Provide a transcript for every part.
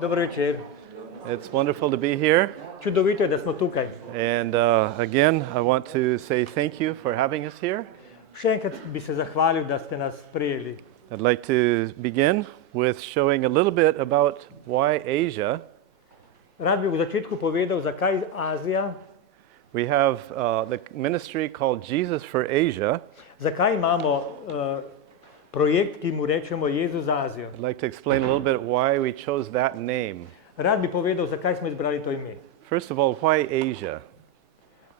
Dobro večer. It's wonderful to be here. Čudovito je, da smo tukaj. And again, I want to say thank you for having us here. Še enkrat bi se zahvalil, da ste nas prijeli. I'd like to begin with showing a little bit about why Asia. Rad bi v začetku povedal, zakaj Azija, We have the ministry called Jesus for Asia. zakaj imamo projekt, ki mu rečemo Jezus za Azijo. I'd like to explain a little bit why we chose that name. Rad bi povedal, zakaj smo izbrali to ime. First of all, why Asia?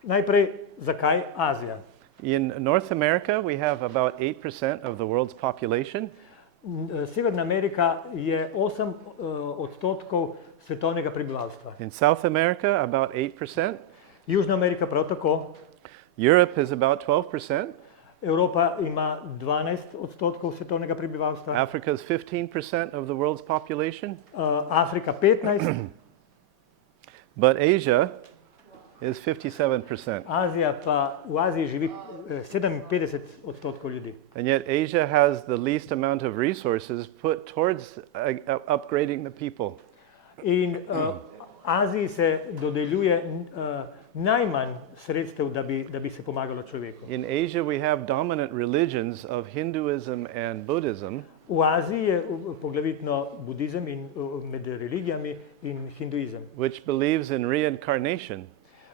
Najprej, zakaj Azija? In North America, we have about 8% of the world's population. Severna Amerika je 8 odstotkov svetovnega prebivalstva. In South America, about 8%. Južna Amerika prav tako. Europe is about 12%. Evropa ima 12 odstotkov svetovnega prebivalstva. Africa is 15% of the world's population. Afrika 15. But Asia is 57%. Azija pa, v Aziji živi 57 odstotkov ljudi. And yet Asia has the least amount of resources put towards upgrading the people. In Aziji se dodeljuje najmanj sredstev, da bi se pomagalo človeku. In Asia we have dominant religions of Hinduism and Buddhism. V Aziji je poglavitno budizem in med religijami in hinduizem. Which believes in reincarnation.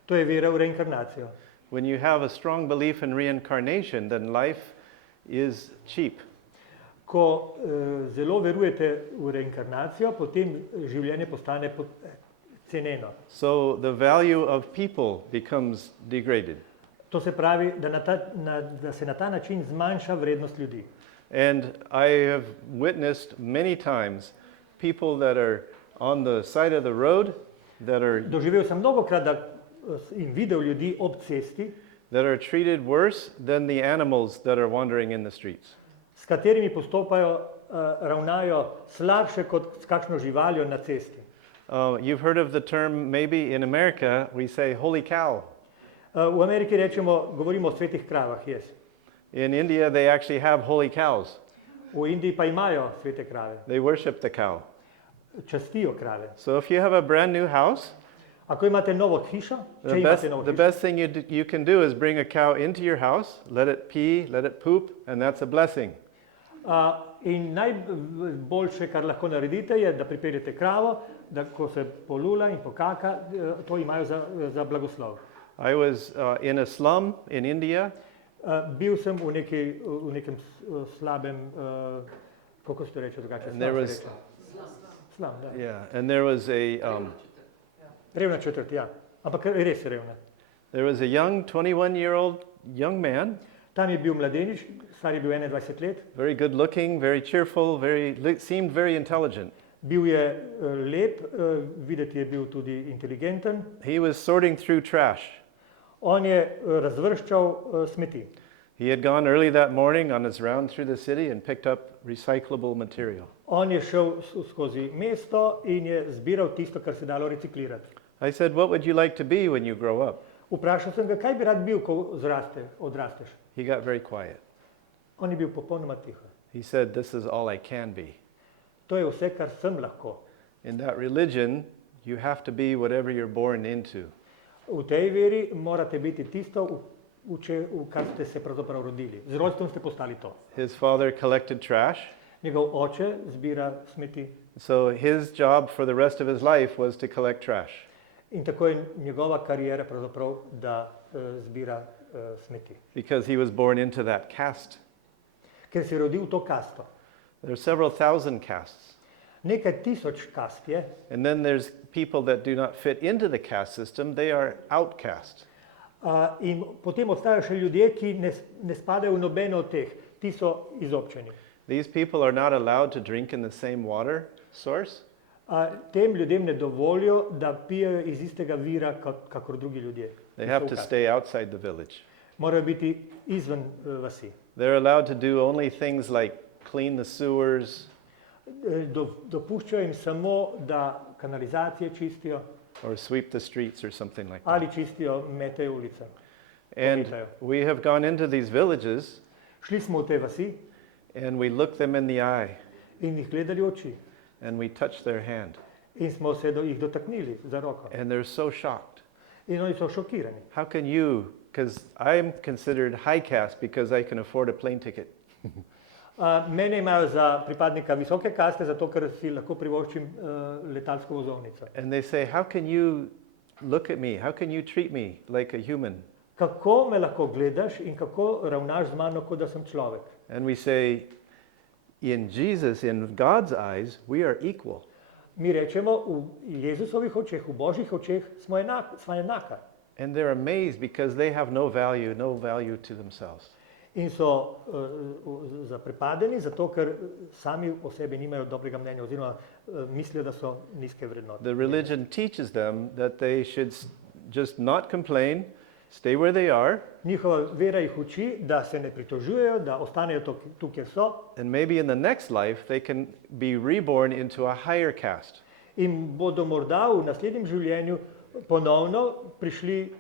To je vera v reinkarnacijo. When you have a strong belief in reincarnation, then life is cheap. Ko zelo verujete v reinkarnacijo, potem življenje postane ceneno. So the value of people becomes degraded. To se pravi, da se na ta način zmanjša vrednost ljudi. And I have witnessed many times people that are on the side of the road that are Doživel sem mnogokrat, da in videl ljudi ob cesti, that are treated worse than the animals that are wandering in the streets. s katerimi postopajo, ravnajo slabše kot s kakšno živaljo na cesti. You've heard of the term, maybe in America, we say holy cow. V Ameriki govorimo o svetih kravah, yes. In India, they actually have holy cows. V Indiji pa imajo svete krave, They worship the cow. častijo krave. So if you have a brand new house, Ako imate novo hišo, če the imate novo the hišo, best thing you can do is bring a cow into your house, let it pee, let it poop, and that's a blessing. in najboljše, kar lahko naredite, je, da pripeljete kravo, da ko se polula in pokaka, to imajo za blagoslov. I was in a slum in India. Bil sem v nekem slabem, kako se to reče drugače? And there was, Slum, da. yeah, and there was a Revna četrt, ja. Ampak res je revna. there was a young 21-year-old young man, Tam je bil mladenič, star je bil 21 let, very good looking, very cheerful, seemed very intelligent. bil je lep, videti je bil tudi inteligenten. He was sorting through trash. On je razvrščal smeti. He had gone early that morning on his round through the city and picked up recyclable material. On je šel skozi mesto in je zbiral tisto, kar se dalo reciklirati. I said, "What would you like to be when you grow up?" Vprašal sem ga, kaj bi rad bil, ko odrasteš. He got very quiet. On je bil popolnoma tiho. He said, "This is all I can be." To je vse, kar sem lahko. In that religion, you have to be whatever you're born into. V tej veri morate biti tisto, v kar ste se pravzaprav rodili. Z rojstvom ste postali to. His father collected trash, Njegov oče zbira smeti so his job for the rest of his life was to collect trash. in tako je njegova karijera pravzaprav, da zbira smeti. Because he was born into that caste. Ker se je rodil v to kasto. There are several thousand castes. Nekaj tisoč kast je. And then there's people that do not fit into the caste system, they are outcast. In potem obstajajo še ljudje, ki ne spadajo v nobeno od teh. Ti so izobčeni. These people are not allowed to drink in the same water source. Tem ljudem ne dovolijo, da pijejo iz istega vira, kakor drugi ljudje. They have to stay outside the village. Morajo biti izven vasi. They're allowed to do only things like clean the sewers Dopuščajo jim samo, da kanalizacije čistijo or sweep the streets or something like that. ali čistijo, metejo ulice. And pometajo. we have gone into these villages Šli smo v te vasi and we look them in the eye in jih gledali v oči and we touch their hand. In smo se jih dotaknili za roko. and they're so shocked. In oni so šokirani. How can you, because I'm considered high caste because I can afford a plane ticket. Mene imajo za pripadnika visoke kaste, zato ker si lahko privoščim letalsko vozovnico. And they say, how can you look at me? How can you treat me like a human? Kako me lahko gledaš in kako ravnaš z mano, kot da sem človek? And we say, in Jesus, in God's eyes, we are equal. Mi rečemo, v Jezusovih očeh, v Božjih očeh smo enaka. And they're amazed because they have no value to themselves. In so zaprepadeni, zato ker sami o sebi nimajo dobrega mnenja oziroma mislijo, da so nizke vrednote. The religion teaches them that they should just not complain, stay where they are, Njihova vera jih uči, da se ne pritožujejo, da ostanejo tu, kjer so, and maybe in the next life they can be reborn into a higher caste. in bodo morda v naslednjem življenju ponovno prišli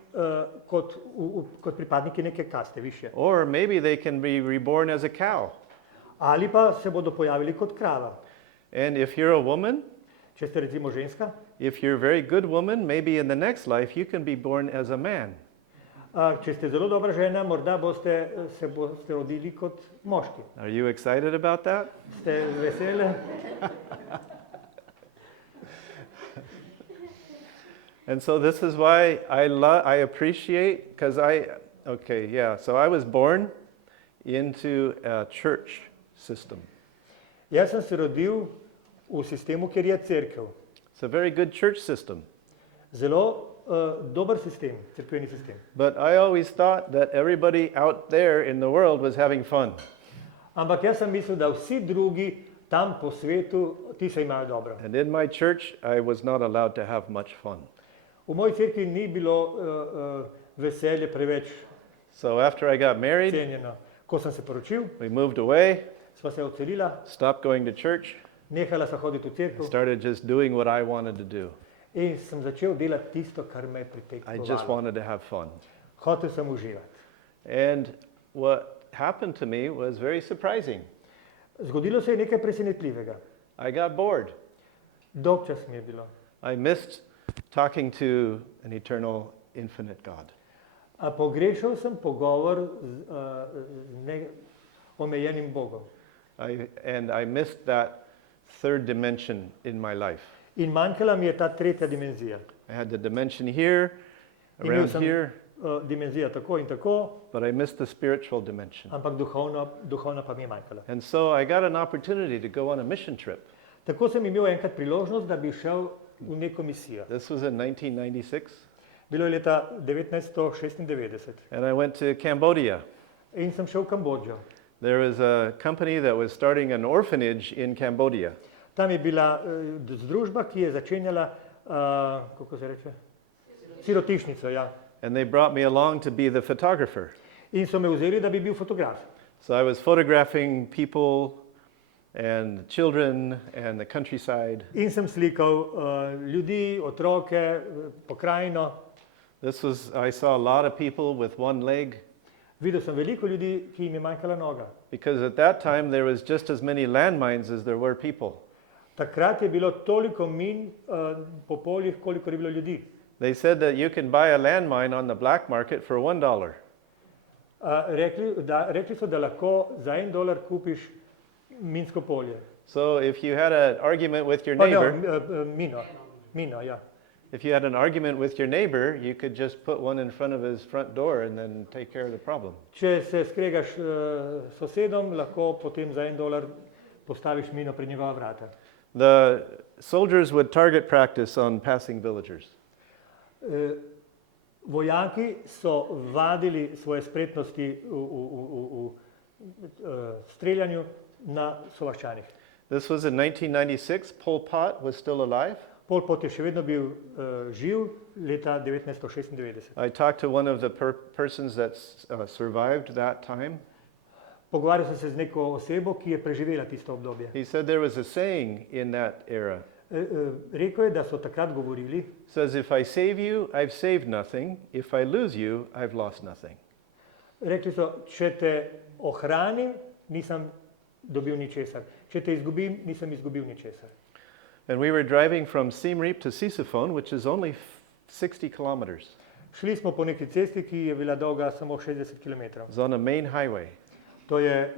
kot pripadniki neke kaste višje. Or maybe they can be reborn as a cow. Ali pa se bodo pojavili kot krava. And if you're a woman, Če ste recimo ženska, if you're a very good woman, maybe in the next life you can be born as a man. če ste zelo dobra žena, morda se boste rodili kot moški. Are you excited about that? Ste vesele? And so this is why I appreciate, because so I was born into a church system. Jaz sem se rodil v sistemu, kjer je cerkev. It's a very good church system. Zelo dober sistem, cerkveni sistem. But I always thought that everybody out there in the world was having fun. Ampak jaz sem mislil, da vsi drugi tam po svetu, ti se imajo dobro. And in my church, I was not allowed to have much fun. V moji cerkvi ni bilo veselje preveč So after I got married, cenjeno. Ko sem se poročil, we moved away, sva se odselila, stopped going to church, nehala sem hoditi v and cerkev started just doing what I wanted to do. in sem začel delati tisto, kar me je I just priteklo. wanted to have fun. Hotel sem uživati. And what happened to me was very surprising. Zgodilo se je nekaj presenetljivega. I got bored. Dolgčas mi je bilo. I missed talking to an eternal, infinite God. Pogrešal sem pogovor z omejenim Bogom. And I missed that third dimension in my life. In manjkala mi je ta tretja dimenzija. I had the dimension here, Imel around sem here, dimenzija tako in tako, but I missed the spiritual dimension. ampak duhovna pa mi je manjkala. And so I got an opportunity to go on a mission trip. Tako sem imel enkrat priložnost, da bi šel v neko misijo. This was in 1996. Bilo je leta 1996 And I went to Cambodia. in sem šel v Kambodžo. There was a company that was starting an orphanage in Cambodia. Tam je bila združba, ki je začenjala, kako se reče? Sirotišnico, ja. And they brought me along to be the photographer. In so me vzeli, da bi bil fotograf. So I was photographing people and children and the countryside. In sem slikal ljudi, otroke, pokrajino. I saw a lot of people with one leg, Videl sem veliko ljudi, ki jim je manjkala noga. because at that time there was just as many landmines as there were people. Takrat je bilo toliko min po poljih, koliko je bilo ljudi. They said that you can buy a landmine on the black market for $1. Rekli so, da lahko za $1 kupiš minsko polje. So if you had an argument with your neighbor, Mino, ja. if you had an argument with your neighbor, you could just put one in front of his front door and then take care of the problem. Če se skregaš s sosedom, lahko potem za $1 postaviš mino pred njegova vrata. The soldiers would target practice on passing villagers. Vojaki so vadili svoje spretnosti v streljanju na sovaščanih. This was in 1996. Pol Pot was still alive. Pol Pot je še vedno bil živ leta 1996. I talked to one of the persons that survived that time. Pogovarjal sem se z neko osebo, ki je preživela tisto obdobje. He said there was a saying in that era. Rekel je, da so takrat govorili, Says, if I save you, I've saved nothing. If I lose you, I've lost nothing. rekli so, če te ohranim, nisem dobil ničesar. Če te izgubim, nisem izgubil ničesar. And we were driving from Siem Reap to Sisophon, which is only 60 kilometers. Šli smo po neki cesti, ki je bila dolga samo 60 km. It was on a main highway. To je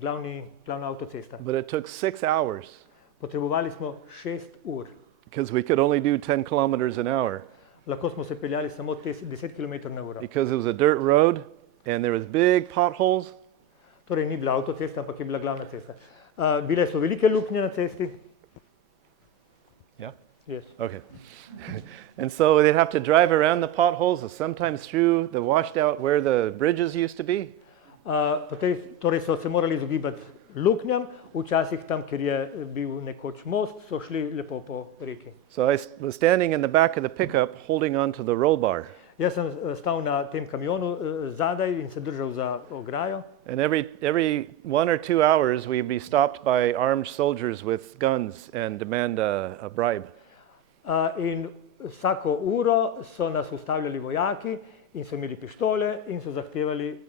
glavna avtocesta. But it took 6 hours Potrebovali smo 6 ur. because we could only do 10 kilometers an hour Lahko smo se peljali samo 10 km na uro. because it was a dirt road and there was big potholes. Torej ni bila avtocesta, ampak je bila glavna cesta. Bile so velike luknje na cesti. Yeah? Yes. Okay. And so they'd have to drive around the potholes, sometimes through the washed out where the bridges used to be. Torej so se morali izogibati luknjam, včasih tam, kjer je bil nekoč most, so šli lepo po reki. So I was standing in the back of the pickup holding on to the roll bar. Jaz sem stal na tem kamionu zadaj in se držal za ograjo. And every 1 or 2 hours we'd be stopped by armed soldiers with guns and demand a bribe. In vsako uro so nas ustavljali vojaki in so imeli pištole in so zahtevali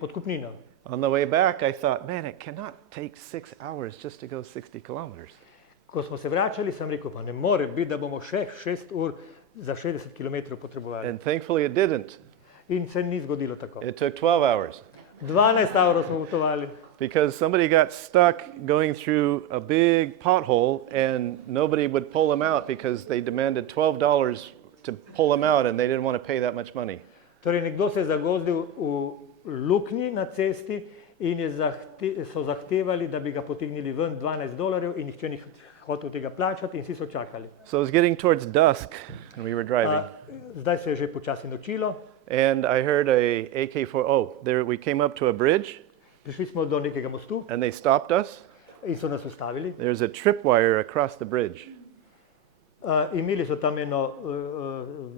podkupnino. On the way back I thought, man, it cannot take 6 hours just to go 60 kilometers. Ko smo se vračali, sem rekel, pa ne more biti, da bomo še 6 ur za 60 km potrebovali. And thankfully it didn't. In se ni zgodilo tako. It took 12 hours. 12 avrov smo potovali. Because somebody got stuck going through a big pothole and nobody would pull them out because they demanded $12 to pull them out and they didn't want to pay that much money. Torej nekdo se je zagozdil v luknji na cesti in so zahtevali, da bi ga potegnili ven $12 in nihče ni hotel tega plačati in vsi so čakali. So it was getting towards dusk and we were driving. Zdaj se je že počasi nočilo. And I heard a AK-4, there we came up to a bridge. Prišli smo do nekega mostu and they stopped us. in so nas ustavili. There's a tripwire across the bridge. Imeli so tam eno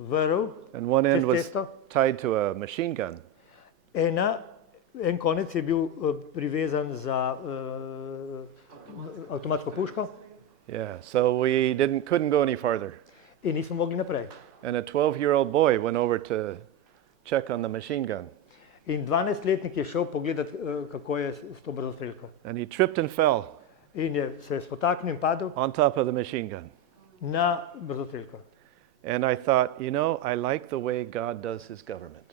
vrv, And one end čez was cesto. tied to a machine gun. En konec je bil privezan za avtomatsko puško Yeah, so we couldn't go any farther. in nismo mogli naprej. And a 12-year-old boy went over to check on the machine gun. In 12-letnik je šel pogledat, kako je s to brzostrelko. And he tripped and fell In je se spotaknil in padel on top of the machine gun. na brzostrelko. And I thought, I like the way God does his government.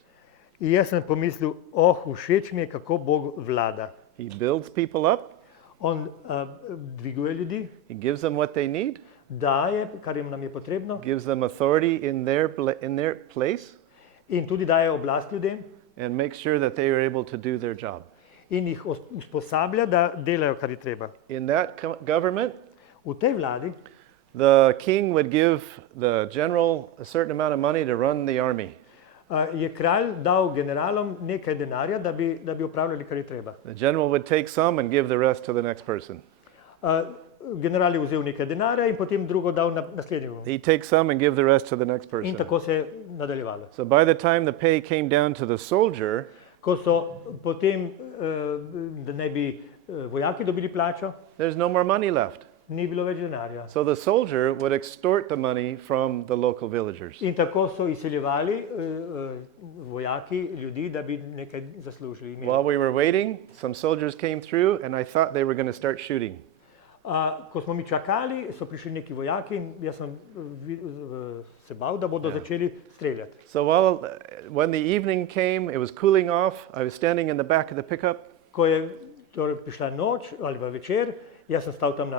In jaz sem pomislil, všeč mi je, kako Bog vlada. He builds people up, On dviguje ljudi, he gives them what they need, daje, kar jim nam je potrebno, gives them authority in their place, in tudi daje oblast ljudem and makes sure that they are able to do their job. in jih usposablja, da delajo, kar je treba. In that government, V tej vladi the king would give the general a certain amount of money to run the army. je kralj dal generalom nekaj denarja, da bi upravljali, kar je treba. The general would take some and give the rest to the next person. General je vzel nekaj denarja in potem drugo dal naslednjemu. He'd take some and give the rest to the next In person. tako se je nadaljevalo. So by the time the pay came down to the soldier, Ko so potem, da naj bi vojaki dobili plačo, there's no more money left. ni bilo več denarja. So the soldier would extort the money from the local villagers. In tako so izseljevali vojaki ljudi, da bi nekaj zaslužili. While we were waiting, some soldiers came through and I thought they were going to start shooting. Ko smo mi čakali, so prišli neki vojaki in jaz sem se bal, da bodo začeli streljati. So when the evening came, it was cooling off. I was standing in the back of the pickup. Ko je torej prišla noč ali pa večer, jaz sem stal tam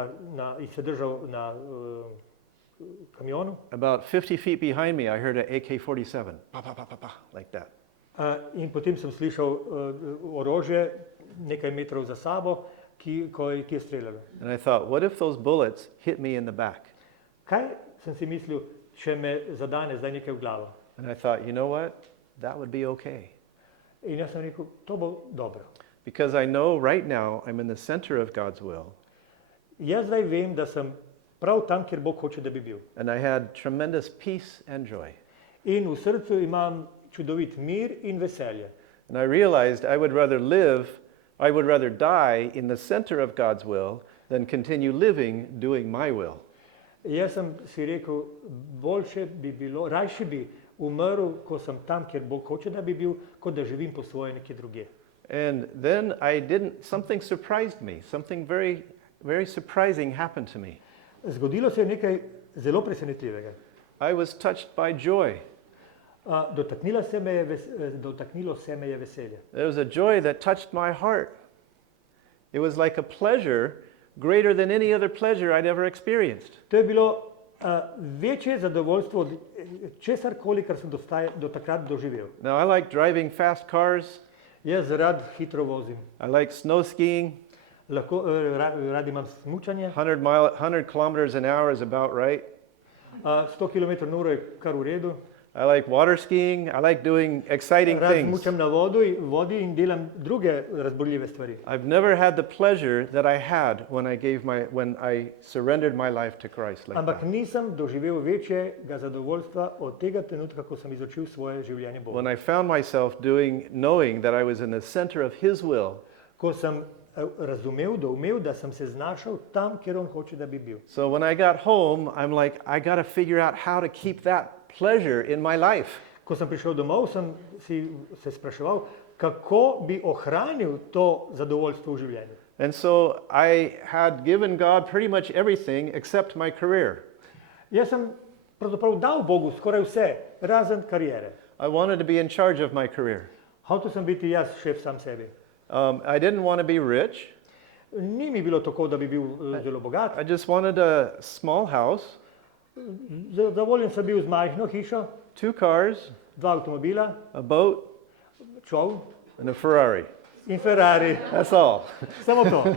in se držal na kamionu. About 50 feet behind me, I heard an AK-47, pa, pa, pa, pa, pa, like that. In potem sem slišal orožje nekaj metrov za sabo, ki je streljalo. And I thought, what if those bullets hit me in the back? Kaj sem si mislil, če me zadane zdaj nekaj v glavo? And I thought, you know what? That would be okay. In jaz sem rekel, to bo dobro. Because I know right now I'm in the center of God's will. Jaz zdaj vem, da sem prav tam, kjer Bog hoče, da bi bil. And I had tremendous peace and joy. In v srcu imam čudovit mir in veselje. And I realized I would rather die in the center of God's will than continue living doing my will. Jaz sem si rekel, boljše bi bilo, rajši bi umrl, ko sem tam, kjer Bog hoče, da bi bil, kot da živim po svoje nekje drugje. And then something surprised me. Something very, very surprising happened to me. Zgodilo se je nekaj zelo presenetljivega. I was touched by joy. Dotaknilo se me je veselje. There was a joy that touched my heart. It was like a pleasure greater than any other pleasure I'd ever experienced. To je bilo večje zadovoljstvo od česarkoli, kar sem do takrat doživel. Now, I like driving fast cars. Jaz rad hitro vozim. I like snow skiing. Rad imam smučanje. 100 kilometers an hour is about right. 100 km/h je kar v redu. I like water skiing. I like doing exciting Rad things. smučam na vodi in delam druge razborljive stvari. I've never had the pleasure that I had when I surrendered my life to Christ like Ampak that. nisem doživel večjega zadovoljstva od tega trenutka, ko sem izučil svoje življenje Bogu. When I found myself knowing that I was in the center of His will. Ko sem doumel, da sem se znašel tam, kjer on hoče, da bi bil. So when I got home, I'm like, I got to figure out how to keep that pleasure in my life. Ko sem prišel domov, sem se spraševal, kako bi ohranil to zadovoljstvo v življenju. And so I had given God pretty much everything except my career. Jaz sem pravzaprav dal Bogu skoraj vse, razen kariere. I wanted to be in charge of my career. Hotel sem biti jaz šef sam sebi. I didn't want to be rich. Ni mi bilo tako, da bi bil zelo bogat. I just wanted a small house, Zadovoljen sem bil z majhno hišo, 2 cars, 2 avtomobila, a boat, čoln and a Ferrari. in Ferrari. That's all. Samo to.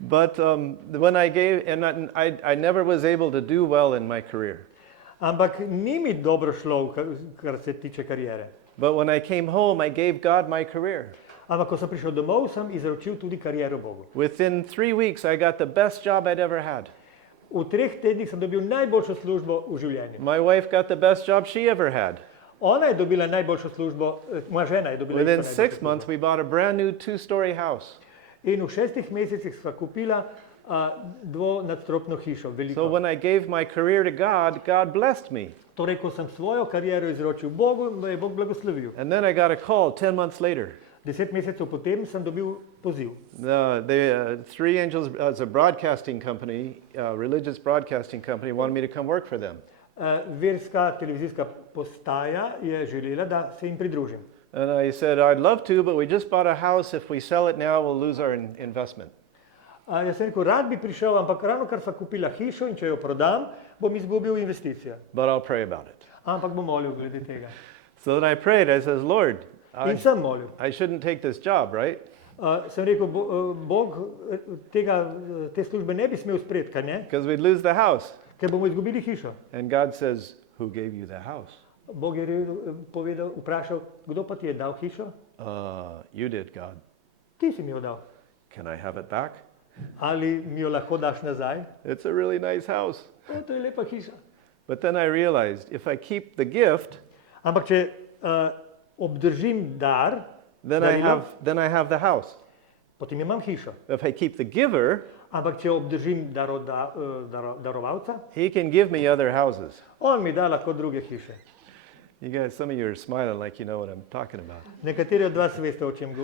But when I never was able to do well in my career. Ampak ni mi dobro šlo, kar se tiče kariere. But when I came home, I gave God my career. Ampak ko sem prišel domov, sem izročil tudi kariero Bogu. Within 3 weeks, I got the best job I'd ever had. V 3 tednih sem dobil najboljšo službo v življenju. My wife got the best job she ever had. Ona je dobila najboljšo službo, moja žena je dobila Within najboljšo 6 months, we bought a brand new 2-story house. In v 6 mesecih sva kupila dvonadstropno hišo, veliko. So when I gave my career to God, God blessed me. Torej, ko sem svojo kariero izročil Bogu, me je Bog blagoslovil. And then I got a call 10 months later. 10 mesecev potem sem dobil poziv. 3 Angels, as a broadcasting company, religious broadcasting company, wanted me to come work for them. Verska televizijska postaja je želela, da se jim pridružim. And I said, I'd love to, but we just bought a house. If we sell it now, we'll lose our investment. Jaz sem rekel, rad bi prišel, ampak ravno kar sva kupila hišo in če jo prodam, bom izgubil investicijo. But I'll pray about it. Ampak bom molil glede tega. So then I prayed. I said, Lord, In sem molil. I shouldn't take this job, right? Sem rekel, Bog te službe ne bi smel sprejeti, kaj ne? Because we'd lose the house. Ker bomo izgubili hišo. And God says, who gave you the house? Bog je vprašal, kdo pa ti je dal hišo? You did, God. Ti si mi jo dal. Can I have it back? Ali mi jo lahko daš nazaj? It's a really nice house. To je lepa hiša. But then I realized, if I keep the gift, Ampak če obdržim dar, then I have the house. potem imam hišo. If I keep the giver, Ampak če obdržim darovalca, he can give me other houses. on mi da lahko druge hiše. You guys, some of you are smiling like you know what I'm talking about. Nekateri od vas veste, o čem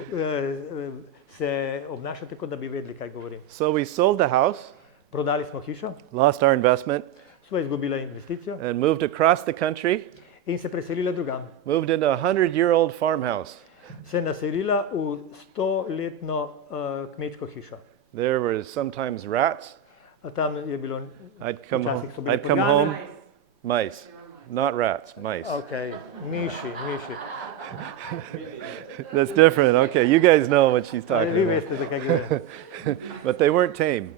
se obnašate, kot da bi vedeli, kaj govorim. So we sold the house, Prodali smo hišo, lost our investment, sva izgubila investicijo and moved across the country, in se preselila drugam. moved into a 100-year-old farmhouse. Se naselila v 100-letno kmečko hišo. There were sometimes rats. Tam je bilo I'd come včasih so bili I'd come podgane. home, mice, not rats, mice. Okay, miši. That's different. Okay, you guys know what she's Vi talking about. veste, zakaj gre. But they weren't tame.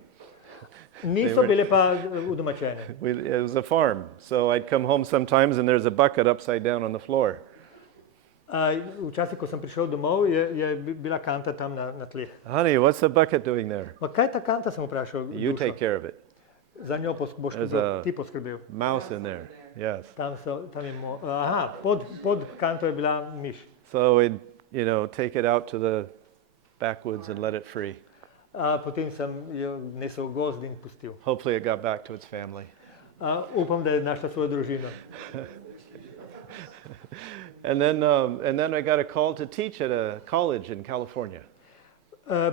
Niso bile pa udomačene. It was a farm, so I'd come home sometimes and there's a bucket upside down on the floor. Včasih, ko sem prišel domov, je bila kanta tam na tleh. Honey, what's the bucket doing there? Ma kaj ta kanta, sem vprašal. You dušo? take care of it. Za njo boš There's a- ti poskrbel. Mouse in there. Yes. Tam je pod kanto je bila miš. So we'd, take it out to the backwoods and let it free. Potem sem jo nesel v gozd in pustil. Hopefully it got back to its family. Upam, da je našla svojo družino. And then I got a call to teach at a college in California.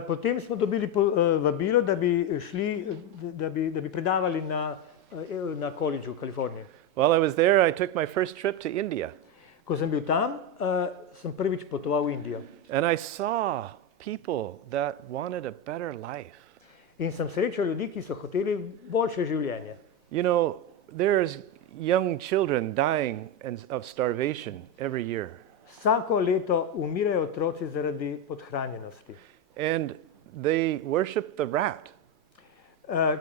Potem smo dobili vabilo, da bi šli, da bi predavali na koledžu v Kaliforniji. While I was there, I took my first trip to India. Ko sem bil tam, sem prvič potoval v Indijo. And I saw people that wanted a better life. In sem srečal ljudi, ki so hoteli boljše življenje. You know, there's young children dying of starvation every year. Vsako leto umirajo otroci zaradi podhranjenosti. And they worship the rat.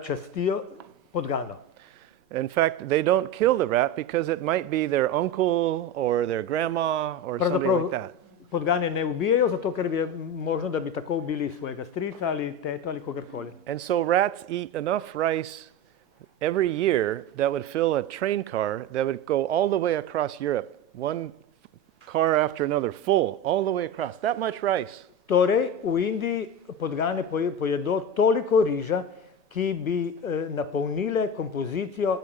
Častijo podgano. In fact, they don't kill the rat because it might be their uncle or their grandma or somebody like that. Podgane ne ubijajo, zato ker je možno, da bi tako ubili svojega strica ali teto ali kogarkoli. And so rats eat enough rice every year that would fill a train car that would go all the way across Europe, one car after another, full, all the way across. That much rice. Torej, v Indiji podgane pojedo toliko riža, ki bi napolnile kompozicijo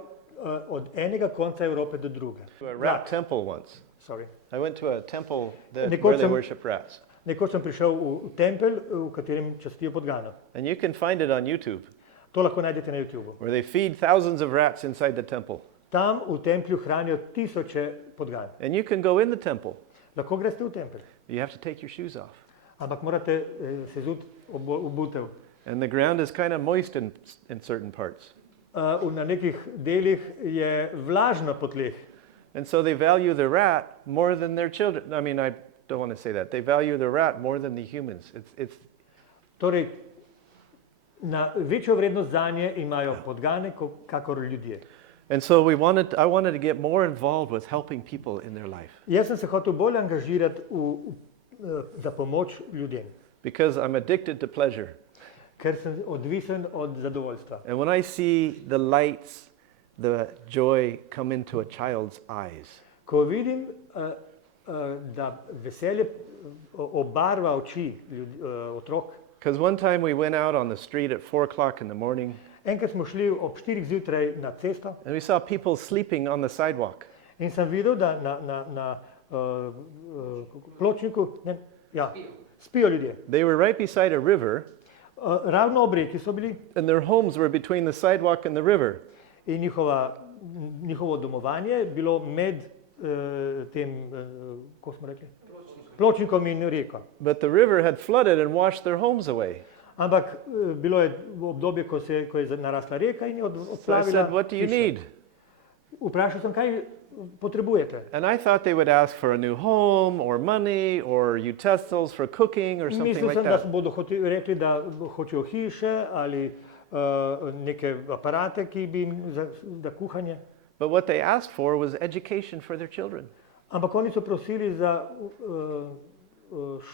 od enega konca Evrope do druge. To a rat temple once. Sorry. I went to a temple where they worship rats. Nekoč sem prišel v tempelj, v katerem častijo podgano. And you can find it on YouTube. To lahko najdete na YouTubeu. Where they feed thousands of rats inside the temple. Tam v templju hranijo tisoče podgan. And you can go in the temple. Lahko greste v tempelj. You have to take your shoes off. Ampak morate se zuti obutev. And the ground is kind of moist in certain parts. Na nekih delih je vlažno po tleh. And so they value the rat more than their children. I mean, I don't want to say that. They value the rat more than the humans. Torej, na večjo vrednost zanje imajo podgane kakor ljudje. And so I wanted to get more involved with helping people in their life. Jaz sem se hotel bolj angažirati za pomoč ljudem. Because I'm addicted to pleasure. Ker sem odvisen od zadovoljstva. And when I see the lights, the joy come into a child's eyes. Ko vidim, da veselje obarva oči otrok. Because one time we went out on the street at 4 o'clock in the morning. Enkrat smo šli ob 4 zjutraj na cesto. And we saw people sleeping on the sidewalk. In sem videl, da na pločniku spijo ljudje. They were right beside a river. Ravno ob reki so bili. And their homes were between the sidewalk and the river. In njihovo domovanje je bilo med tem, kako smo rekli, pločnikom in reko. But the river had flooded and washed their homes away. Ampak bilo je obdobje, ko je narasla reka in je odplavila. So I said, what do you need? Vprašal sem, kaj potrebujete. And I thought they would ask for a new home or money or utensils for cooking or something Mislil like sem, da that. bodo rekli, da hočejo hiše ali neke aparate, ki bi jim za kuhanje. But what they asked for was education for their children. Ampak oni so prosili za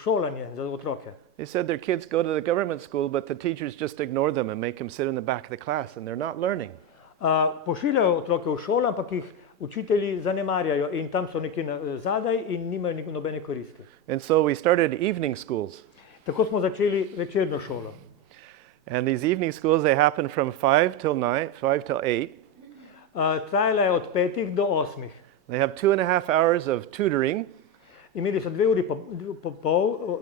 šolanje za otroke. They said their kids go to the government school, but the teachers just ignore them and make them sit in the back of the class, and they're not learning. Pošiljajo otroke v šolo, ampak jih učitelji zanemarjajo in tam so nekje zadaj in nimajo nobene koristi. And so we started evening schools. Tako smo začeli večerno šolo. And these evening schools, they happen from 5 till 9, 5 till 8. Trajala je od 5 do 8. They have 2.5 hours of tutoring. Imeli so 2 uri pol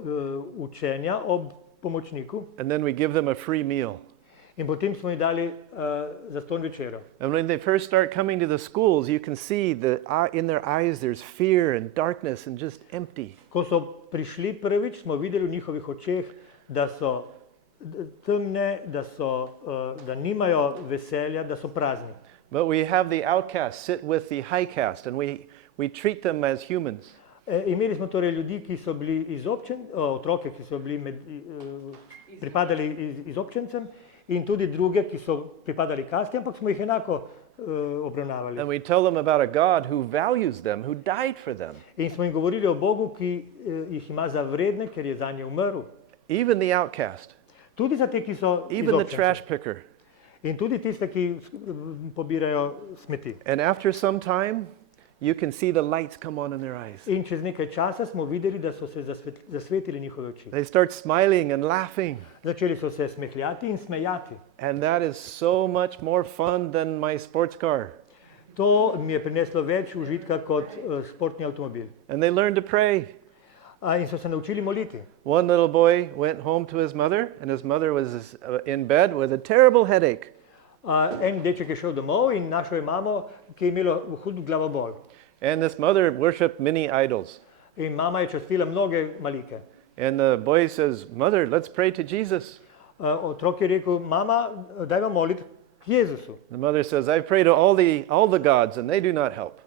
učenja ob pomočniku. And then we give them a free meal. In potem smo jim dali zastonj večero. And when they first start coming to the schools, you can see in their eyes there's fear and darkness and just empty. Ko so prišli prvič, smo videli v njihovih očeh, da so temne, da nimajo veselja, da so prazni. But we have the outcasts sit with the high caste, and we treat them as humans. Imeli smo torej ljudi, ki so bili otroke, ki so bili pripadali izobčencem in tudi druge, ki so pripadali kasti, ampak smo jih enako obravnavali. And we tell them about a God who values them, who died for them. In smo jim govorili o Bogu, ki jih ima za vredne, ker je zanje umrl. Even the outcast. Tudi za te, ki so even the trash picker. In tudi tiste, ki pobirajo smeti. And after some time, you can see the lights come on in their eyes. In čez nekaj časa smo videli, da so se zasvetili njihove oči. They start smiling and laughing. Začeli so se smehljati in smejati. And that is so much more fun than my sports car. To mi je prineslo več užitka kot športni avtomobil. And they learned to pray. In so se naučili moliti. One little boy went home to his mother, and his mother was in bed with a terrible headache. En deček je šel domov in našel je mamo, ki je imela hud glavobol. And this mother worshipped many idols. In mama je častila mnoge malike. And the boy says, "Mother, let's pray to Jesus." Otrok je rekel, mama, dajmo moliti k Jezusu. The mother says, "I pray to all the gods, and they do not help."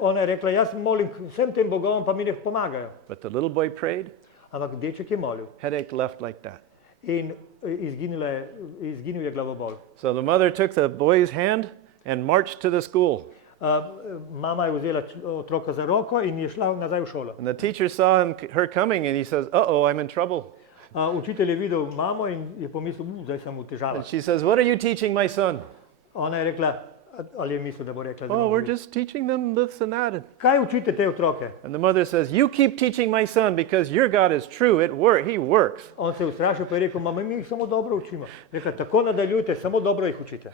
Ona je rekla, jaz molim k vsem tem bogovom, pa mi ne pomagajo. But the little boy prayed. Ampak deček je molil. Headache left like that. In izginil je glavobol. So the mother took the boy's hand and marched to the school. Mama je vzela otroka za roko in je šla nazaj v šolo. And the teacher saw her coming, and he says, "Uh-oh, I'm in trouble." Učitelj je videl mamo in je pomislil, zdaj sem v težavah. And she says, "What are you teaching my son?" Ona je rekla, ali je mislil, da bo rekla, "Oh, we're just teaching them this and that." kaj učite te otroke? And the mother says, "You keep teaching my son because your God is true. He works." On se je ustrašil, pa je rekel, mama, mi jih samo dobro učimo. Rekla, tako nadaljujte, samo dobro jih učite.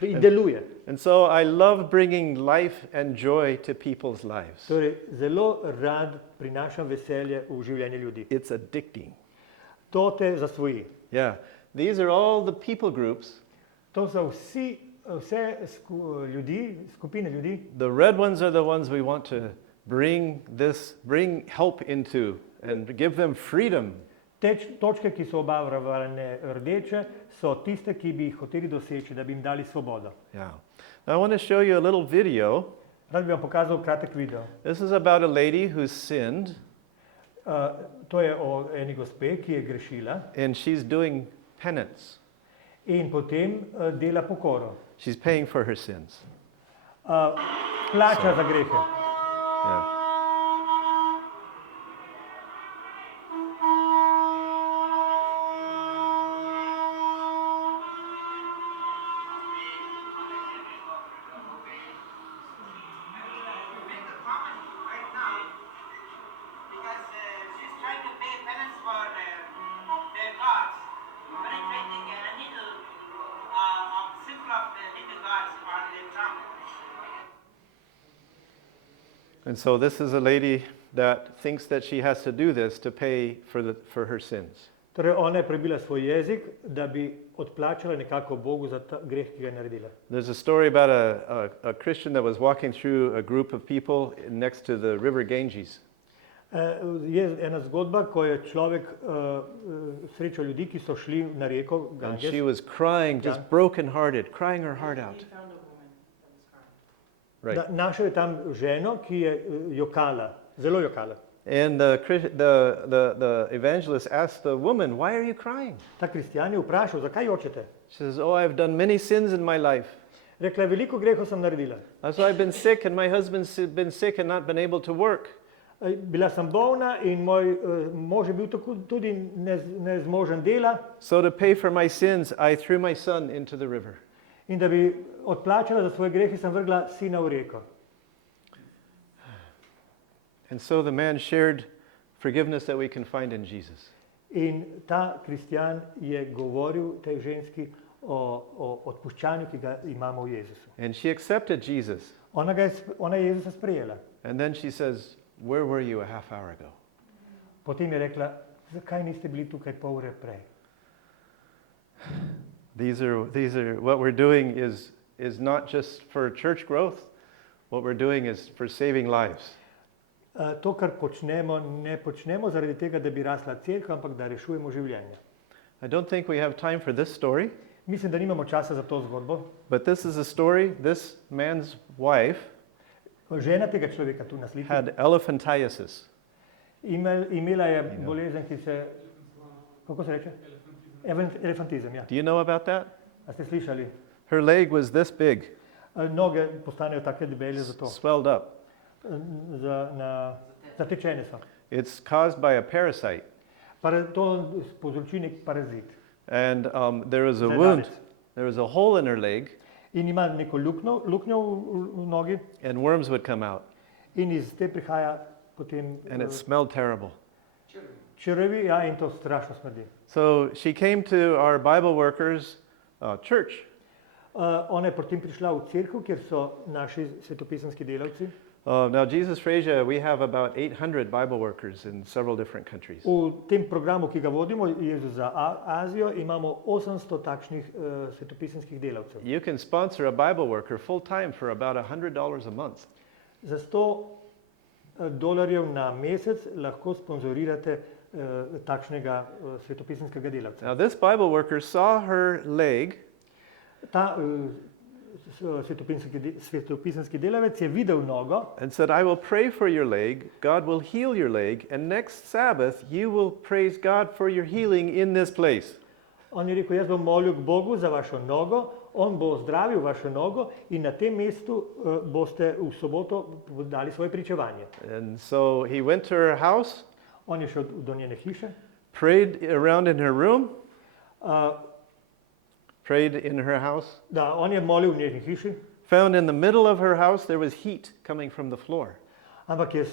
In deluje. And so I love bringing life and joy to people's lives. Torej, zelo rad prinašam veselje v življenje ljudi. It's addicting. To te zasvoji. Yeah. These are all the people groups. To so vse ljudi, skupine ljudi. The red ones are the ones we want to bring help into and give them freedom. Te točke, ki so obarvane rdeče, so tiste, ki bi jih hoteli doseči, da bi jim dali svobodo. Yeah. Now I want to show you a little video. Rad bi vam pokazal kratek video. This is about a lady who sinned. To je o eni gospe, ki je grešila. And she's doing penance. In potem dela pokoro. She's paying for her sins. Plača za grehe. Yeah. And so this is a lady that thinks that she has to do this to pay for her sins. Torej, ona je prebila svoj jezik, da bi odplačala nekako Bogu za ta greh, ki ga je naredila. There's a story about a Christian that was walking through a group of people next to the river Ganges. Je ena zgodba, ko je človek srečal ljudi, ki so šli na reko And Ganges. she was crying, just broken-hearted, crying her heart out. Right. Našel je tam ženo, ki je jokala, zelo jokala. And the evangelist asked the woman, "Why are you crying?" Ta kristjan je vprašal, zakaj jočete? She says, "Oh, I've done many sins in my life. Rekla je, veliko grehov sem naredila. So I've been sick, and my husband's been sick and not been able to work. Bila sem bolna in moj mož je bil tudi nezmožen dela. So to pay for my sins, I threw my son into the river." In da bi odplačala za svoje grehe, sem vrgla sina v reko. And so the man shared forgiveness that we can find in Jesus. In ta kristjan je govoril tej ženski o odpuščanju, ki ga imamo v Jezusu. And she accepted Jesus. Ona je Jezusa sprejela. And then she says, "Where were you a half hour ago?" Potem je rekla, zakaj niste bili tukaj pol ure prej? These are what we're doing is not just for church growth. What we're doing is for saving lives. To, kar počnemo, ne počnemo zaradi tega, da bi rasla cerkev, ampak da rešujemo življenje. I don't think we have time for this story, Mislim, da nimamo časa za to zgodbo. but this is a story. This man's wife Žena tega človeka tu na sliki had elephantiasis. imela je bolezen, ki se, kako se reče? Elefantizem, ja. Do you know about that? A ste slišali? Her leg was this big, Noge postanejo take debele za to. swelled up. Zatečene so. It's caused by a parasite. To povzroči nek parazit. And there was a Zadavec. wound. There was a hole in her leg, In ima neko luknjo v nogi and worms would come out. in iz te prihaja potem And it smelled terrible. črvi, ja, in to strašno smrdi. So she came to our Bible workers church. Ona je potem prišla v cerkev, kjer so naši svetopisanski delavci. Now, Jesus Fraser, we have about 800 Bible workers in several different countries. V tem programu, ki ga vodimo, Jezus za Azijo, imamo 800 takšnih svetopisanskih delavcev. You can sponsor a Bible worker full time for about $100 a month. Za $100 na mesec lahko sponzorirate takšnega svetopisanskega delavca. Now, this Bible worker saw her leg Ta svetopisanski delavec je videl nogo and said, I will pray for your leg, God will heal your leg, and next Sabbath you will praise God for your healing in this place. On je rekel, jaz bom molil k Bogu za vašo nogo, on bo zdravil vašo nogo in na tem mestu boste v soboto dali svoje pričevanje. And so he went to her house, On je šel do njene hiše, prayed around in her room, prayed in her house, da on je molil v njeni hiši, found in the middle of her house there was heat coming from the floor. ampak je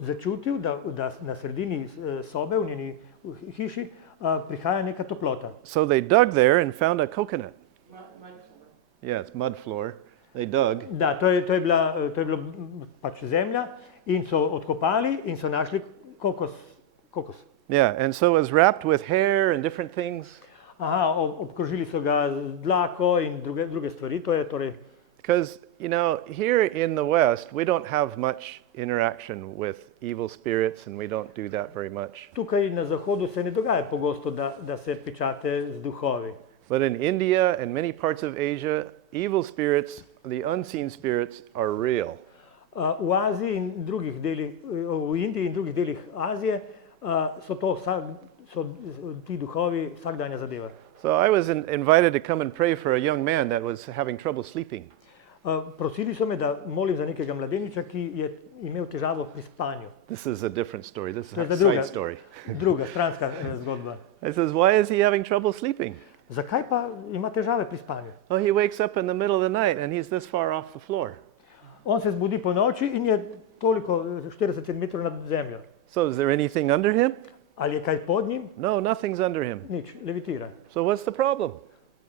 začutil, da na sredini sobe v njeni hiši prihaja neka toplota. So they dug there and found a coconut. Yeah, it's mud floor. They dug. Da, to je bilo pač zemlja in so odkopali in so našli kokos. Yeah, and so it was wrapped with hair and different things. Aha, obkrožili so ga z dlako in druge stvari, to je torej. Because, you know, here in the West, we don't have much interaction with evil spirits, and we don't do that very much. Tukaj na zahodu se ne dogaja pogosto, da se pečate z duhovi. But in India and many parts of Asia, evil spirits, the unseen spirits, are real. V Aziji in drugih delih, v Indiji in drugih delih Azije so ti duhovi vsakdanja zadeva. So I was invited to come and pray for a young man that was having trouble sleeping. Prosili so me, da molim za nekega mladeniča, ki je imel težavo pri spanju. This is a different story. This is To je a druga- side story. Druga, stranska zgodba. I says, why is he having trouble sleeping? Zakaj pa ima težave pri spanju? Oh, he wakes up in the middle of the night and he's this far off the floor. On se zbudi po noči in je toliko 40 cm nad zemljo. So is there anything under him? Ali je kaj pod njim? No, nothing's under him. Nič, levitira. So what's the problem?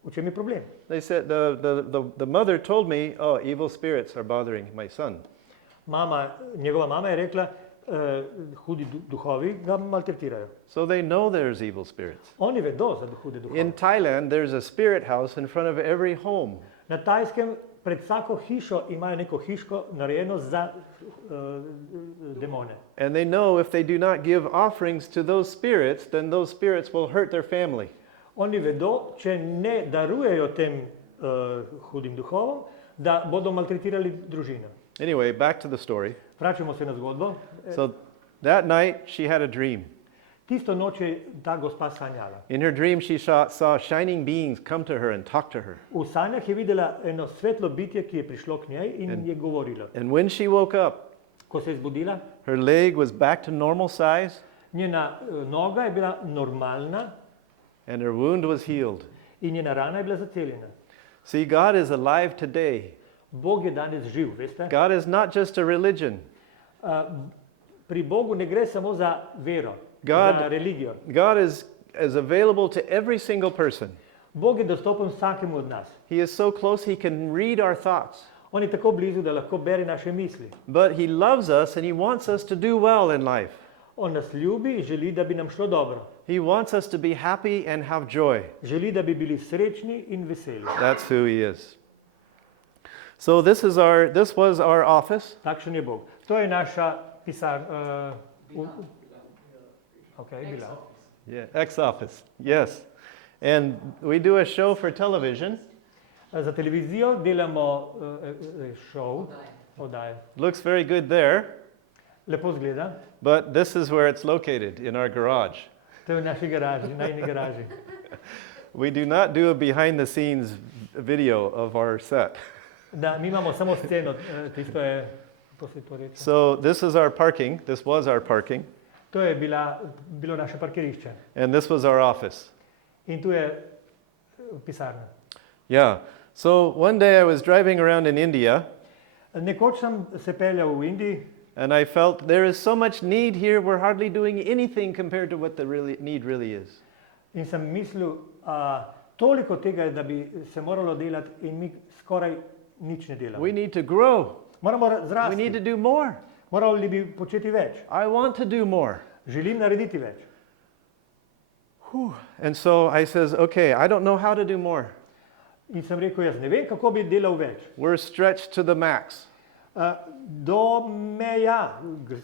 V čem je problem? They said, the mother told me, oh, evil spirits are bothering my son. Njegova mama je rekla, hudi duhovi ga maltretirajo. So they know there's evil spirits. Oni vedo za hude duhove. In Thailand, there's a spirit house in front of every home. Na Tajskem pred vsako hišo imajo neko hiško narejeno za demone. And they know if they do not give offerings to those spirits, then those spirits will hurt their family. Oni vedo, če ne darujejo tem hudim duhovom, da bodo maltretirali družino. Anyway, back to the story. Vračamo se na zgodbo. So that night, she had a dream. Tisto noč je ta gospa sanjala. In her dream, she saw shining beings come to her and talk to her. V sanjah je videla eno svetlo bitje, ki je prišlo k njej in je govorilo. And when she woke up, Ko se je zbudila, her leg was back to normal size njena noga je bila normalna and her wound was healed. in njena rana je bila zaceljena. See, God is alive today. Bog je danes živ, veste? God is not just a religion. Pri Bogu ne gre samo za vero, God- za religijo. God is available to every single person. Bog je dostopen vsakemu od nas. He is so close he can read our thoughts. On je tako blizu, da lahko bere naše misli. But he loves us and he wants us to do well in life. On nas ljubi in želi, da bi nam šlo dobro. He wants us to be happy and have joy. Želi, da bi bili srečni in veseli. That's who he is. So this was our office. Takšen je Bog. To je naša bila. Yeah, ex-office. Yes. And we do a show for television. Za televizijo delamo šov, oddaje. Looks very good there, Lepo zgleda. but this is where it's located, in our garage. To je v naši garaži, najni garaži. We do not do a behind-the-scenes video of our set. Da, mi imamo samo sceno, tisto je, kako se to reče. So this is our parking. This was our parking. To je bilo naše parkirišče. And this was our office. In tu je pisarna. Yeah. So one day I was driving around in India, Nekoč sem se peljal v Indiji and I felt there is so much need here, we're hardly doing anything compared to what the need really is. in sem mislil, toliko tega je, da bi se moralo delati in mi skoraj nič ne delamo. We need to grow. Moramo We need to zrasti, do more. morali bi početi več. I want to do more. Želim narediti več. Whew. And so I says, okay, I don't know how to do more. In sem rekel, jaz ne vem, kako bi delal več. We're stretched to the max. Do meja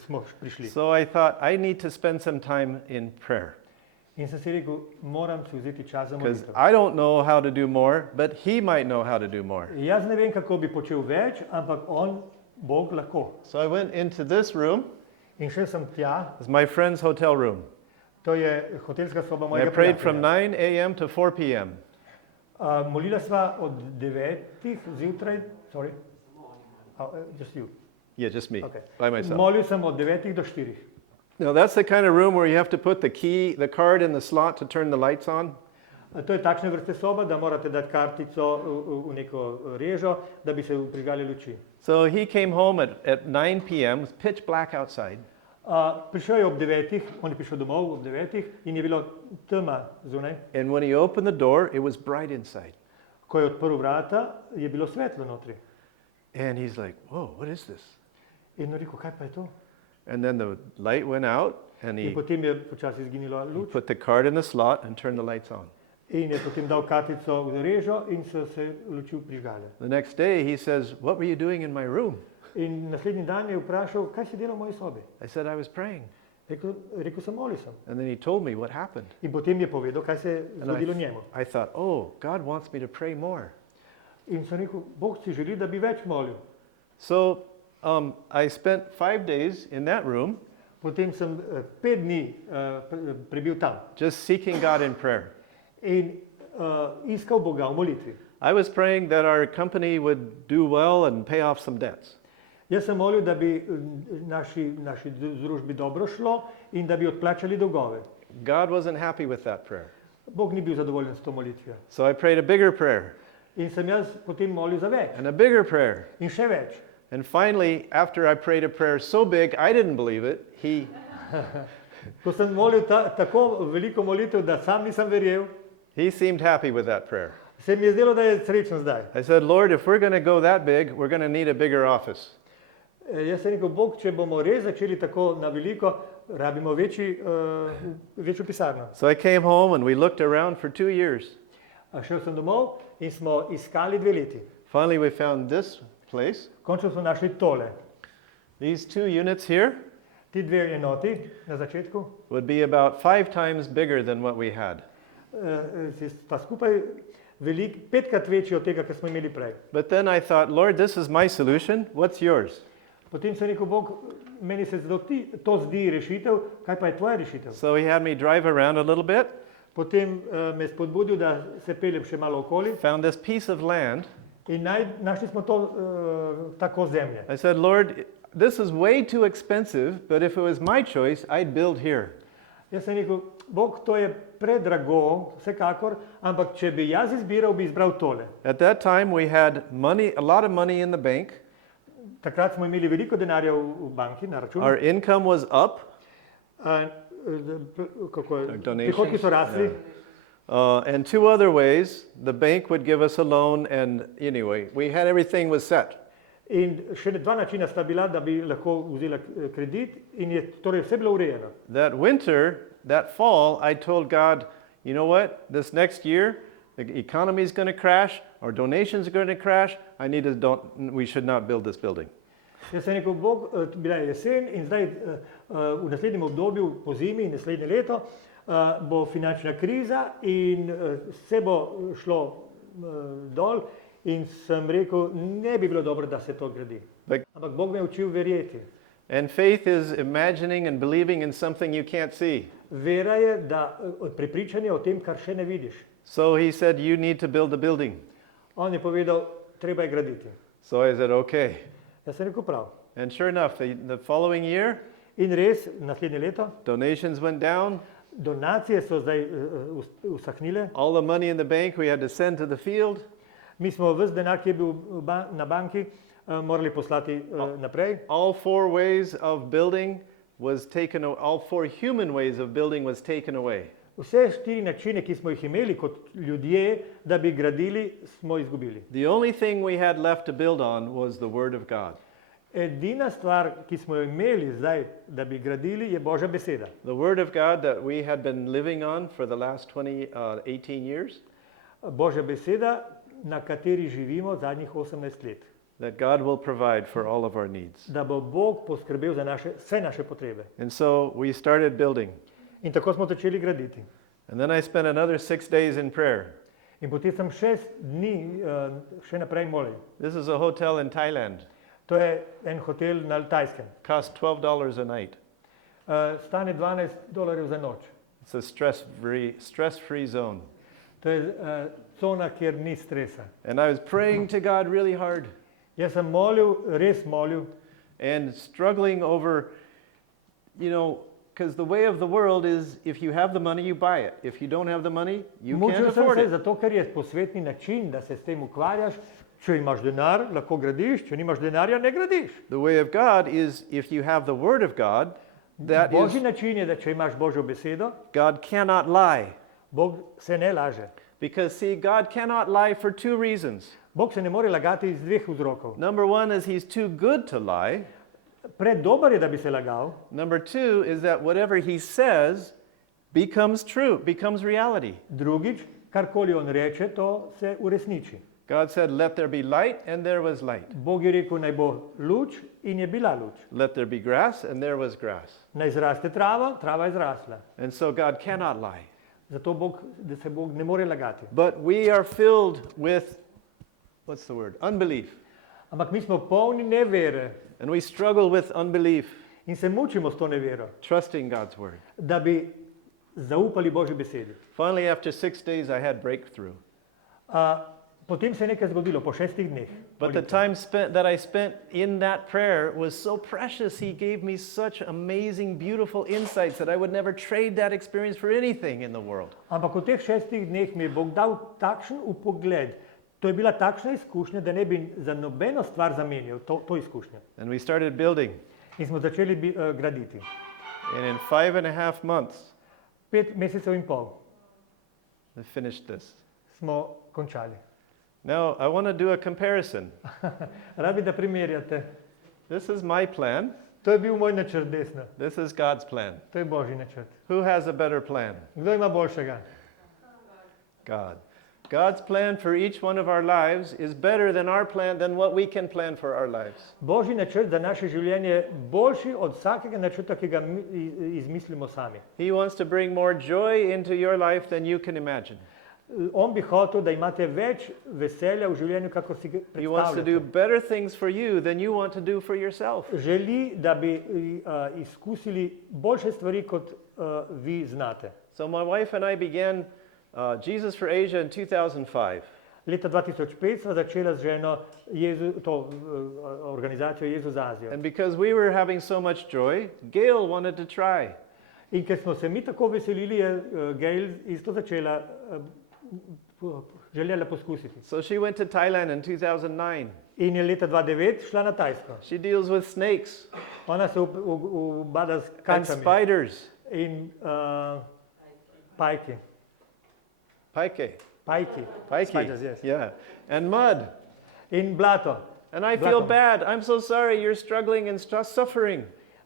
smo prišli. So I thought I need to spend some time in prayer In sem si rekel, moram si vzeti čas za because molitev. I don't know how to do more, but he might know how to do more. Jaz ne vem, kako bi počel več, ampak on, Bog, lahko. So I went into this room. In šel sem tja, It's my friend's hotel room. to je hotelska soba And I mojega prayed from prijatelja. 9 a.m. to 4 p.m. Molila sva od 9 zjutraj, sorry, just you. Yeah, just me, Okay. by myself. Molil sem od 9 do 4. Now that's the kind of room where you have to put the key, the card in the slot to turn the lights on. To je takšna vrste soba, da morate dati kartico v neko režo, da bi se prižgali luči. So he came home at 9 p.m. It's pitch black outside. Prišel je ob 9, on je prišel domov ob 9 in je bilo tema zunaj. And when he opened the door, it was bright inside. Ko je odprl vrata, je bilo svetlo notri. And he's like, whoa, what is this? In je rekel, kaj pa je to? And then the light went out and In he potem je počasi izginila luč put the card in the slot and turned the lights on. in je potem dal kartico v režo in so se luči prižgale. The next day he says, what were you doing in my room? In naslednji dan je vprašal, kaj si delal v moji sobi? I said, I was praying. Rekel sem, molil sem. And then he told me what happened. In potem je povedal, kaj se je And zgodilo njemu. I thought, oh, God wants me to pray more. In sem rekel, Bog si želi, da bi več molil. So I spent 5 days in that room Potem sem 5 dni prebil tam just seeking God in prayer. in iskal Boga v molitvi. I was praying that our company would do well and pay off some debts. Jaz sem molil, da bi naši družbi dobro šlo in da bi odplačali dolgove. God wasn't happy with that prayer. Bog ni bil zadovoljen s to molitvijo. So I prayed a bigger prayer In sem jaz potem molil za več and a bigger prayer. in še več. And finally, after I prayed a prayer so big, I didn't believe it. Ko sem molil tako veliko molitev, da sam nisem verjel, He seemed happy with that prayer. se mi je zdelo, da je srečen zdaj. I said, Lord, if we're going to go that big, we're going to need a bigger office. Jaz sem rekel, Bog, če bomo res začeli tako na veliko, rabimo večjo pisarno. So I came home and we looked around for 2 years. Šel sem domov in smo iskali 2 leti. Finally, we found this place. Končno smo našli tole. These 2 units here Ti 2 enoti na začetku would be about 5 times bigger than what we had. sta skupaj 5-krat večji od tega, kar smo imeli prej. But then I thought, Lord, this is my solution. What's yours? Potem sem rekel, Bog, meni se to zdi rešitev, kaj pa je tvoja rešitev? So he had me drive around a little bit, Potem me je spodbudil, da se peljem še malo okoli found this piece of land. in našli smo tako zemlje. I said, Lord, this is way too expensive, but if it was my choice, I'd build here. Jaz sem rekel, Bog, to je predrago, vsekakor, ampak če bi jaz izbiral, bi izbral tole. At that time, we had money, a lot of money in the bank. Takrat smo imeli veliko denarja v banki, na računu. Our income was up. Kako je? Donations? Prihodki so rasli. And 2 other ways, the bank would give us a loan, and anyway, we had everything was set. In še 2 načina sta bila, da bi lahko vzela kredit in je torej vse bilo urejeno. That winter, that fall, I told God, you know what, this next year, the economy is going to crash, our donations are going to crash, we should not build this building. Jaz sem rekel, Bog, bila je jesen in zdaj v naslednjem obdobju, po zimi in naslednje leto, bo finančna kriza in vse bo šlo dol in sem rekel, ne bi bilo dobro, da se to gradi. Ampak Bog me je učil verjeti. And faith is imagining and believing in something you can't see. Vera je prepričanje o tem, kar še ne vidiš. So he said, you need to build a building. On je povedal, treba je graditi. So I said, okay. Jaz sem rekel prav. And sure enough, the following year, In res, naslednje leto, donations went down. donacije so zdaj usahnile. All the money in the bank we had to send to the field. Mi smo ves denar, ki je bil na banki, morali poslati naprej. All 4 ways of building was taken, all 4 human ways of building was taken away. Vse 4 načine, ki smo jih imeli kot ljudje, da bi gradili, smo izgubili. The only thing we had left to build on was the Word of God. Edina stvar, ki smo jo imeli zdaj, da bi gradili, je Božja beseda. The Word of God that we had been living on for the last 18 years. Božja beseda, na kateri živimo zadnjih 18 let. That God will provide for all of our needs. Da bo Bog poskrbel za vse naše potrebe. And so we started building. In tako smo začeli graditi. And then I spent another 6 days in prayer. In potem sem 6 dni še naprej molil. This is a hotel in Thailand. To je en hotel na Tajskem. Cost $12 a night. Stane $12 za noč. It's a stress-free zone. To je cona, kjer ni stresa. And I was praying to God really hard. Jaz sem molil, res molil. And struggling over, because the way of the world is if you have the money, you buy it. If you don't have the money, you can't Mučil sem afford se it. zato, ker je posvetni način, da se s tem ukvarjaš. Če imaš denar, lahko gradiš, če nimaš denarja, ne gradiš. The way of God is if you have the Word of God, that Božji is, način je, da če imaš Božjo besedo, God cannot lie. Bog se ne laže. Because, see, God cannot lie for 2 reasons. Bog se ne more lagati iz 2 vzrokov. Number 1 is He's too good to lie. Predober je, da bi se lagal. Number 2 is that whatever He says becomes true, becomes reality. Drugič, karkoli on reče, to se uresniči. God said, let there be light, and there was light. Bog je rekel, naj bo luč in je bila luč. Let there be grass, and there was grass. Naj zraste trava, trava je zrasla. And so God cannot lie. Zato da se Bog ne more lagati. But we are filled with, what's the word? Unbelief. Ampak mi smo polni nevere And we struggle with unbelief, in se mučimo s to nevero, trusting God's word. da bi zaupali Božji besedi. Finally, after 6 days, I had breakthrough. Potem se je nekaj zgodilo, po 6 dneh. But the time that I spent in that prayer was so precious. He gave me such amazing, beautiful insights that I would never trade that experience for anything in the world. Ampak v teh 6 dneh mi je Bog dal takšen vpogled. To je bila takšna izkušnja, da ne bi za nobeno stvar zamenjal to izkušnjo. And we started building. In smo začeli graditi. And in 5.5 months, 5 mesecev in pol I finished this. smo končali. Now, I want to do a comparison. Rad bi, da primerjate. This is my plan. To je bil moj načrt desno. This is God's plan. To je Božji načrt. Who has a better plan? Kdo ima boljšega? God. God's plan for each one of our lives is better than our plan, than what we can plan for our lives. Božji načrt za naše življenje je boljši od vsakega načrta, ki ga izmislimo sami. He wants to bring more joy into your life than you can imagine. On bi hotel, da imate več veselja v življenju, kako si ga He wants to do predstavljate. better things for you than you want to do for yourself. Želi, da bi izkusili boljše stvari, kot vi znate. So my wife and I began Jesus for Asia in 2005. Leta 2005 sva začela z ženo organizacijo Jezus za Azijo. And because we were having so much joy, Gail wanted to try. In ker smo se mi tako veselili, je Gail isto začela, želela poskusiti. So she went to Thailand in 2009. In je leta 2009 šla na Tajsko. She deals with snakes Ona se ubada s and kačami spiders. in pajki. Pike. Pajki. Pikey. Spiders, yes. Yeah. And mud. In blato. And I feel Blato. bad. I'm so sorry. You're struggling and suffering.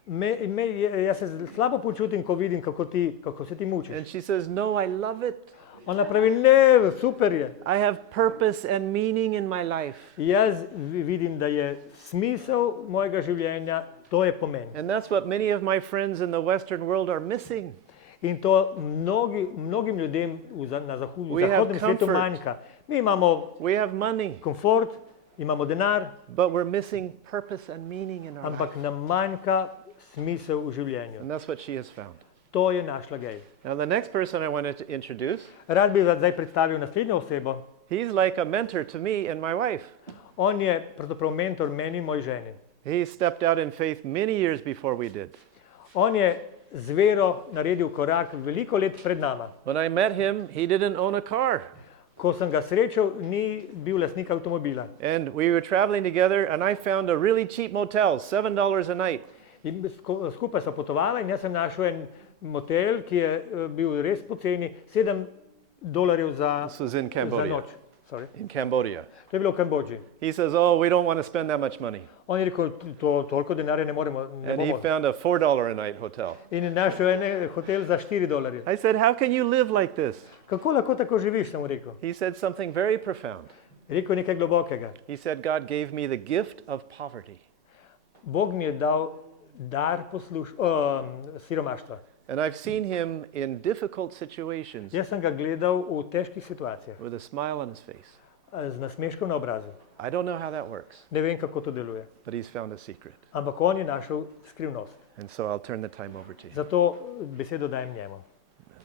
Jaz se slabo počutim, ko vidim, kako se ti mučiš. And she says, no, I love it. Ona pravi, ne, super je. I have purpose and meaning in my life. Jaz vidim, da je smisel mojega življenja, to je pomen. And that's what many of my friends in the Western world are missing. In to mnogim ljudem na zahodnem svetu comfort. manjka. Mi imamo We have money, komfort, imamo denar, but we're missing purpose and meaning in our life. ampak nam manjka smisel v življenju. And that's what she has found. To je našla Gail. Now, the next person I wanted to introduce, Rad bi zdaj predstavil naslednjo osebo. he's like a mentor to me and my wife. On je pravzaprav mentor meni in moji ženi. He stepped out in faith many years before we did. On je z vero naredil korak veliko let pred nama. When I met him, he didn't own a car. Ko sem ga srečal, ni bil lastnik avtomobila. And we were traveling together, and I found a really cheap motel, $7 a night. In skupaj sva potovala in jaz sem našel en motel, ki je bil res poceni, $7 za, This was in za Cambodia. noč. Sorry. In Cambodia. To je bilo v Kambodži. He says, "Oh, we don't want to spend that much money." On je rekel, toliko denarja ne moremo. Ne And he bomo. found a $4 a night hotel. In je našel en hotel za $4. I said, "How can you live like this?" Kako lahko tako živiš, sem mu rekel. He said something very profound. Rekel nekaj globokega. He said, "God gave me the gift of poverty." Bog mi je dal dar siromaštva. And I've seen him in difficult situations Jaz sem ga gledal v težkih situacijah, with a smile on his face. z nasmeškom na obrazu. I don't know how that works, Ne vem, kako to deluje. but he's found a secret. Ampak on je našel skrivnost. And so I'll turn the time over to you. Zato besedo dajem njemu.